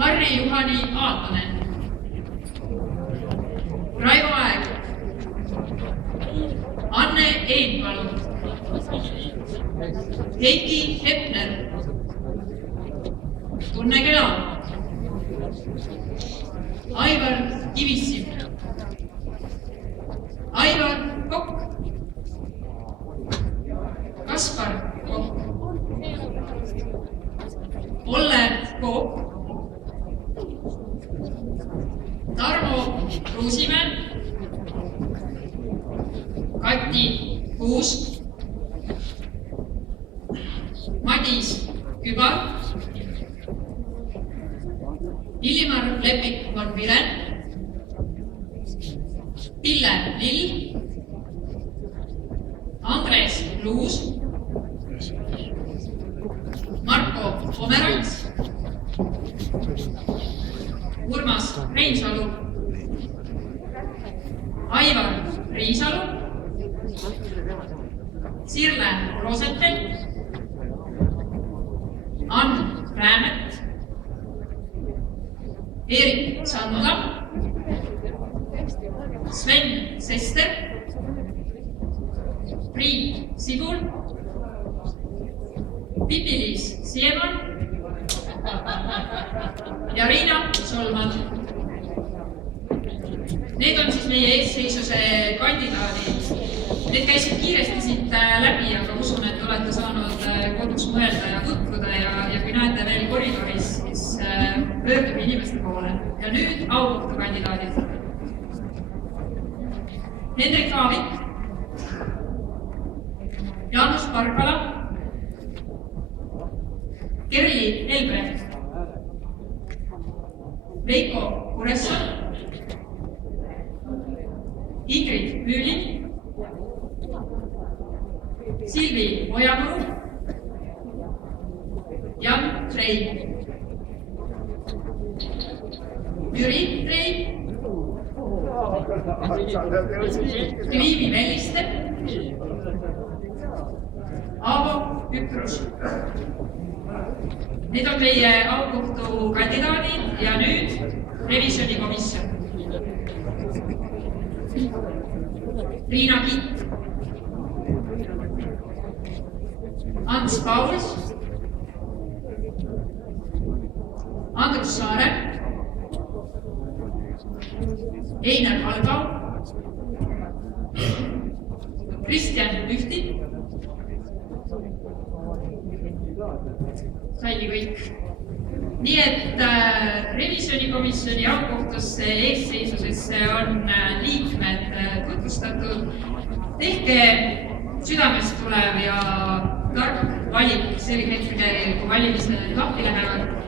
Harri-Juhani Aaltonen, Raivo Aeg, Anne Eenpalu, Heiki Hepner, Tunne Kela, Aivar Kivissi, Aivar Kokk, Kaspar Kokk, Olle Koop, Tarmo Kruusimäe, Kati Kuusk, Madis Kübar, Illimar Lepik-von Viren, Pille Lill, Andres Luus, Marko Pomerants, Urmas Reinsalu, Aivar Riisalu, Sirle Rosenfeld, Ann Räämet, Erik Sandla, Sven Sester, Priit Sibul, Pipi-Liis Siemann ja Riina Solman. Need on siis meie eesseisuse kandidaadid. Need käisid kiiresti siit läbi, aga usun, et olete saanud kodus mõelda ja tutvuda ja kui näete veel koridoris, siis pöördume inimeste poole. Ja nüüd aukohtu kandidaadid. Hendrik Aavik, Jaanus Parkala, Kerli Elbrecht, Veiko Kuressaar, Ingrid Müüli, Silvi Ojamuru, Jan Trei, Jüri Trei, Liivi Velliste, Aavo Ükrus. Need on meie aukohtu kandidaadid ja nüüd revisjonikomisjon. Riina Kitt, Ants Pauls, Andrus Saare, Einar Halgau, Kristjan Ühti, saigi kõik. Nii et revisjonikomisjoni aukohtusse eesseisusesse on liikmed tutvustatud. Tehke südamest tulev ja tark valik sel hetkel, kui valimised lahti lähevad.